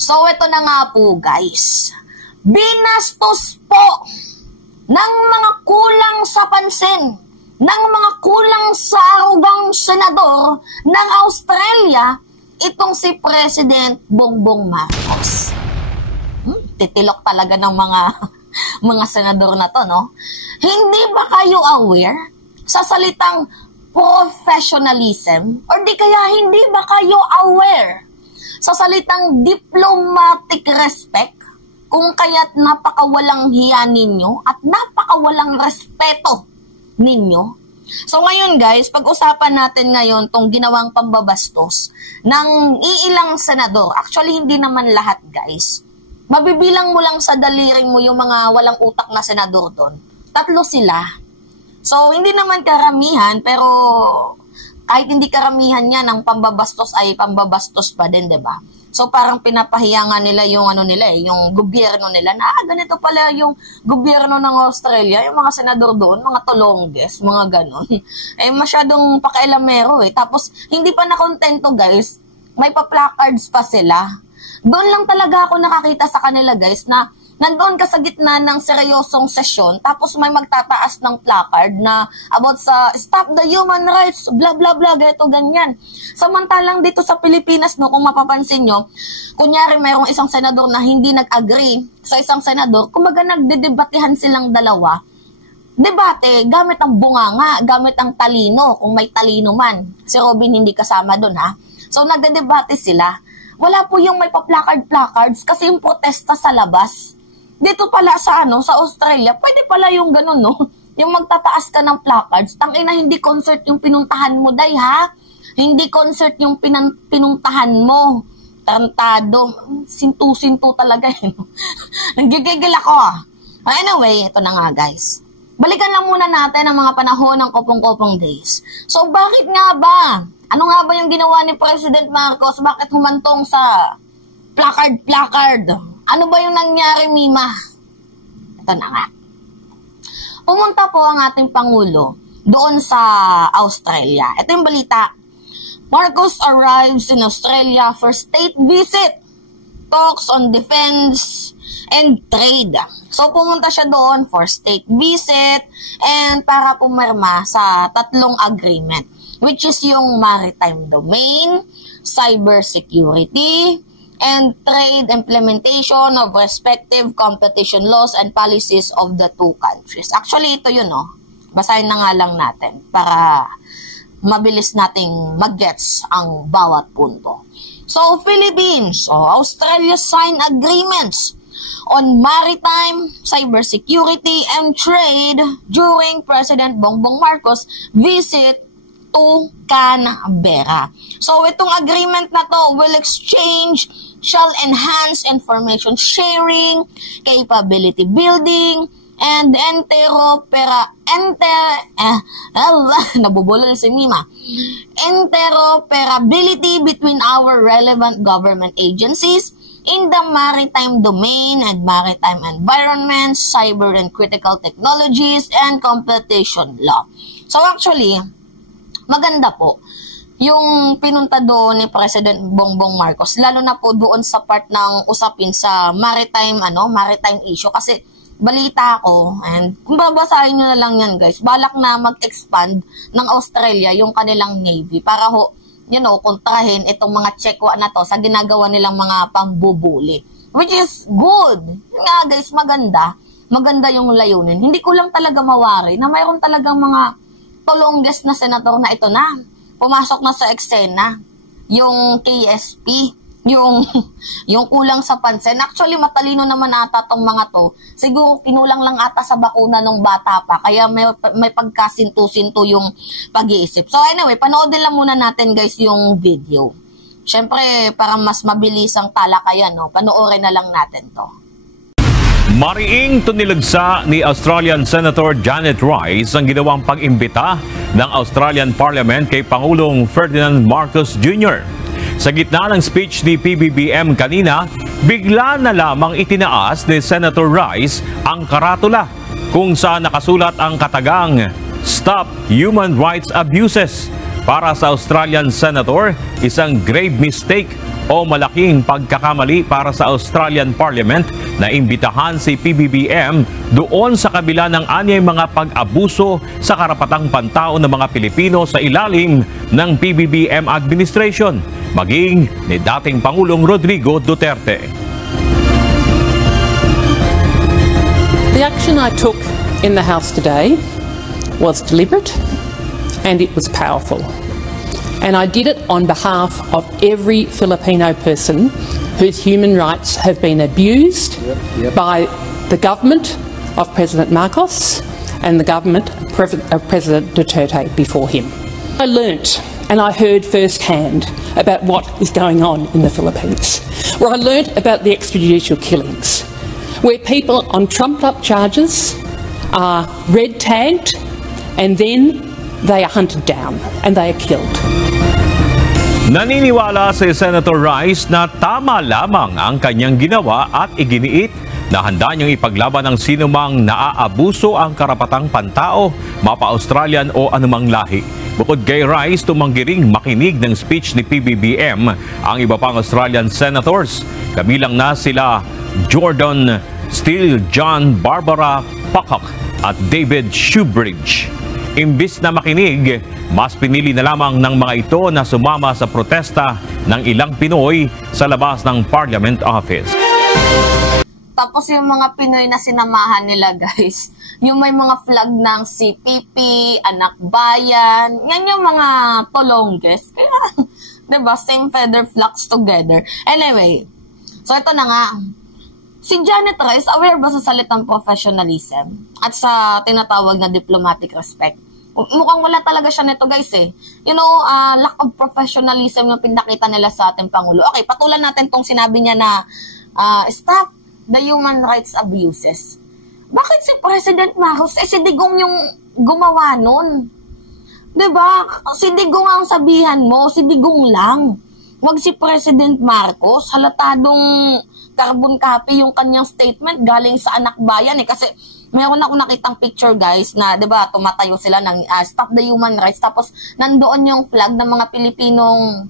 So, ito na nga po guys. Binastos po ng mga kulang sa pansin, ng mga kulang sa arugang senador ng Australia, itong si President Bongbong Marcos. Titilok talaga ng mga senador na to, no? Hindi ba kayo aware sa salitang professionalism? Or di kaya hindi ba kayo aware sa salitang diplomatic respect? Kung kaya't napakawalang hiya ninyo at napakawalang respeto ninyo. So ngayon guys, pag-usapan natin ngayon tong ginawang pambabastos ng iilang senador. Actually, hindi naman lahat guys. Mabibilang mo lang sa daliring mo yung mga walang utak na senador doon. 3 sila. So, hindi naman karamihan, pero kahit hindi karamihan yan, ang pambabastos ay pambabastos pa din, 'di ba? So, parang pinapahiya nga nila yung yung gobyerno nila na ganito pala yung gobyerno ng Australia, yung mga senador doon, mga tolongges, mga ganon. Masyadong pakailamero Tapos, hindi pa nakontento guys, may pa-placards pa sila. Doon lang talaga ako nakakita sa kanila guys na nandoon ka sa gitna ng seryosong sesyon tapos may magtataas ng placard na about sa stop the human rights, blah blah blah, ganito ganyan. Samantalang dito sa Pilipinas, no, kung mapapansin nyo, kunyari mayroong isang senador na hindi nag-agree sa isang senador, kumaga nagdedebatehan silang dalawa. Debate, gamit ang bunganga, gamit ang talino, kung may talino man. Si Robin hindi kasama doon ha. So nagdedebate sila. Wala po yung may pa-placards kasi yung protesta sa labas. Dito pala sa sa Australia, pwede pala yung ganun, no? Yung magtataas ka ng placards. Tangina, hindi concert yung pinuntahan mo, day, ha? Hindi concert yung pinuntahan mo. Tarantado. Sintu-sintu talaga, Nagigigil ako, Anyway, ito na nga, guys. Balikan lang muna natin ang mga panahon ng kopong-kopong days. So, bakit nga ba? Ano nga ba yung ginawa ni President Marcos? Bakit humantong sa placard? Ano ba yung nangyari, Mima? Ito na nga. Pumunta po ang ating Pangulo doon sa Australia. Ito yung balita. Marcos arrives in Australia for state visit. Talks on defense and trade. So, pumunta siya doon for state visit and para pumirma sa 3 agreement, which is yung maritime domain, cybersecurity, and trade implementation of respective competition laws and policies of the 2 countries. Actually, ito yun, Basahin na nga lang natin para mabilis nating mag-gets ang bawat punto. So, Philippines, Australia sign agreements on maritime, cybersecurity, and trade during President Bongbong Marcos' visit to Canberra. So, itong agreement na to will shall enhance information sharing, capability building, and interoperability between our relevant government agencies in the maritime domain and maritime environment, cyber and critical technologies, and competition law. So actually, maganda po yung pinunta doon ni President Bongbong Marcos, lalo na po doon sa part ng usapin sa maritime issue, kasi balita ko, and kung babasahin nyo na lang yan guys, balak na mag-expand ng Australia yung kanilang navy para kontrahin itong mga Chekwa na to sa ginagawa nilang mga pangbubuli, which is good. Nga guys, maganda yung layunin. Hindi ko lang talaga mawari na mayroon talagang mga tolongges na senator na ito na pumasok na sa eksena, yung KSP, yung kulang sa pansin. Actually, matalino naman ata tong mga to. Siguro kinulang lang ata sa bakuna nung bata pa, kaya may pagkasinto-sinto yung pag-iisip. So anyway, panoodin lang muna natin guys yung video. Siyempre, para mas mabilis ang talakayan, panoorin na lang natin to. Mariing tunilagsa ni Australian Senator Janet Rice ang ginawang pag-imbita ng Australian Parliament kay Pangulong Ferdinand Marcos Jr. Sa gitna ng speech ni PBBM kanina, bigla na lamang itinaas ni Senator Rice ang karatula kung saan nakasulat ang katagang Stop Human Rights Abuses. Para sa Australian Senator, isang grave mistake o malaking pagkakamali para sa Australian Parliament na imbitahan si PBBM doon sa kabila ng anyay mga pag-abuso sa karapatang pantao ng mga Pilipino sa ilalim ng PBBM administration, maging ni dating Pangulong Rodrigo Duterte. The action I took in the House today was deliberate and it was powerful. And I did it on behalf of every Filipino person whose human rights have been abused by the government of President Marcos and the government of President Duterte before him. I learnt and I heard firsthand about what is going on in the Philippines, where I learnt about the extrajudicial killings, where people on trumped-up charges are red-tagged and then they are hunted down and they are killed. Naniniwala si Senator Rice na tama lamang ang kanyang ginawa at iginiit na handa niyang ipaglaban ng sinumang naaabuso ang karapatang pantao, mapa-Australian o anumang lahi. Bukod kay Rice, tumanggi ring makinig ng speech ni PBBM ang iba pang Australian senators. Kabilang na sila Jordan Steele, John Barbara Pocock at David Shoebridge. Imbis na makinig, mas pinili na lamang ng mga ito na sumama sa protesta ng ilang Pinoy sa labas ng Parliament Office. Tapos yung mga Pinoy na sinamahan nila, guys, yung may mga flag ng CPP, Anak Bayan, yan yung mga tolongges. Kaya, diba, same feather flocks together. Anyway, so ito na nga. Si Janet Rice, aware ba sa salitang professionalism at sa tinatawag na diplomatic respect? Mukhang wala talaga siya nito, guys, eh. You know, lack of professionalism yung pinakita nila sa ating Pangulo. Okay, patulan natin tong sinabi niya na stop the human rights abuses. Bakit si President Marcos? Si Digong yung gumawa nun. Diba? Si Digong ang sabihan mo, si Digong lang. Wag si President Marcos. Halatadong carbon copy yung kanyang statement galing sa Anak Bayan eh. Kasi meron ako nakitang picture, guys, na 'di ba, tumatayo sila ng stop the human rights, tapos nandoon yung flag ng mga Pilipinong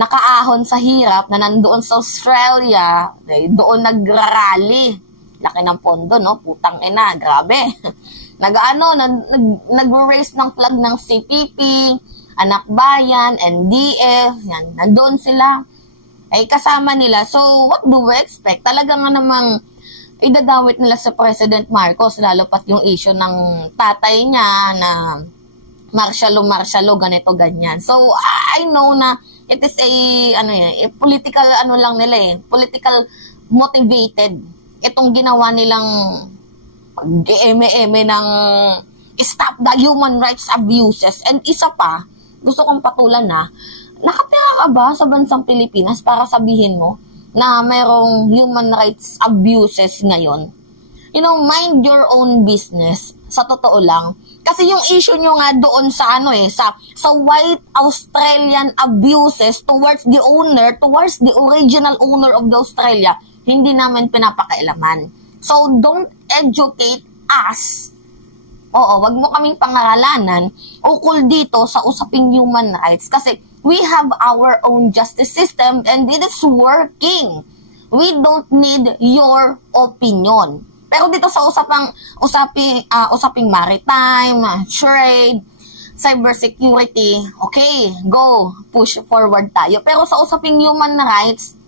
nakaahon sa hirap na nandoon sa Australia, doon nagrarally. Laki ng pondo, no? Putang ina, grabe. Nag-raise ng flag ng CPP, Anak Bayan, NDF, yan, nandoon sila. Ay kasama nila. So, what do we expect? Talaga nga namang idadawit nila sa President Marcos, lalo pat yung issue ng tatay niya na martialo, ganito, ganyan. So, I know na it is a political lang nila political motivated. Itong ginawa nilang pag-eme-eme ng stop the human rights abuses. And isa pa, gusto kong patulan na, nakatira ka ba sa bansang Pilipinas para sabihin mo na mayroong human rights abuses ngayon? You know, mind your own business. Sa totoo lang. Kasi yung issue nyo nga doon sa sa white Australian abuses towards the original owner of the Australia, hindi namin pinapakailaman. So, don't educate us. Oo, wag mo kaming pangaralan ukol dito sa usaping human rights kasi we have our own justice system and it is working. We don't need your opinion. Pero dito sa usaping maritime, trade, cybersecurity, okay, go, push forward tayo. Pero sa usaping human rights,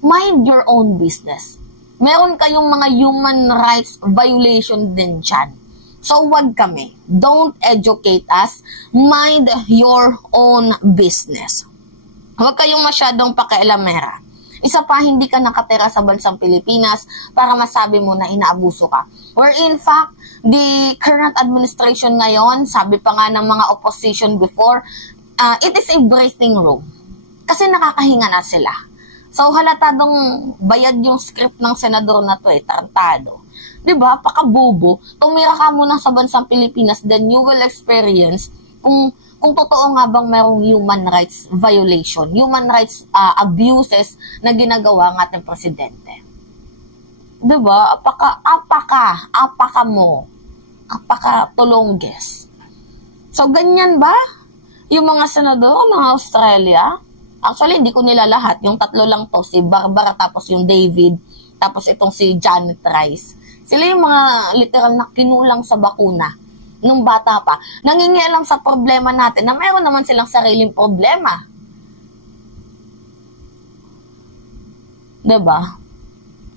mind your own business. Meron kayong mga human rights violation din dyan. So, wag kami. Don't educate us. Mind your own business. Huwag kayong masyadong pakialamera. Isa pa, hindi ka nakatira sa bansang Pilipinas para masabi mo na inaabuso ka. Where in fact, the current administration ngayon, sabi pa nga ng mga opposition before, it is a breathing room. Kasi nakakahinga na sila. So, halatadong bayad yung script ng senador na to tarantado. Diba? Pakabobo. Tumira ka muna sa bansang Pilipinas, then you will experience kung totoo nga bang mayroong human rights violation, human rights abuses na ginagawa ng ating presidente. Diba? Apaka tulongges. So, ganyan ba? Yung mga senador, mga Australia, Actually, hindi ko nila lahat. Yung tatlo lang to, si Barbara, tapos yung David, tapos itong si Janet Rice. Sila yung mga literal na kinulang sa bakuna nung bata pa. Nangingialam sa problema natin na mayroon naman silang sariling problema. Diba?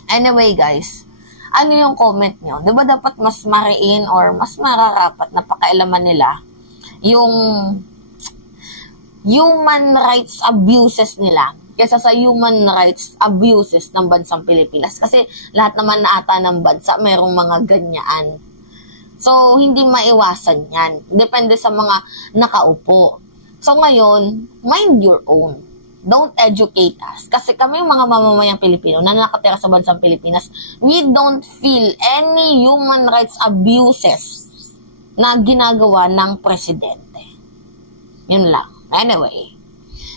Anyway guys, ano yung comment nyo? Diba dapat mas mariin or mas mararapat na pakailaman nila yung human rights abuses nila kaysa sa human rights abuses ng bansang Pilipinas. Kasi lahat naman na ata ng bansa mayroong mga ganyan. So, hindi maiwasan yan. Depende sa mga nakaupo. So, ngayon, mind your own. Don't educate us. Kasi kami mga mamamayang Pilipino na nakatira sa bansang Pilipinas, we don't feel any human rights abuses na ginagawa ng presidente. Yun lang. Anyway,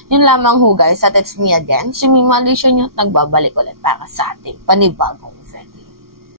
yun lamang ho guys. At it's me again, si Mima Alicia nyo, nagbabalik ulit para sa ating panibagong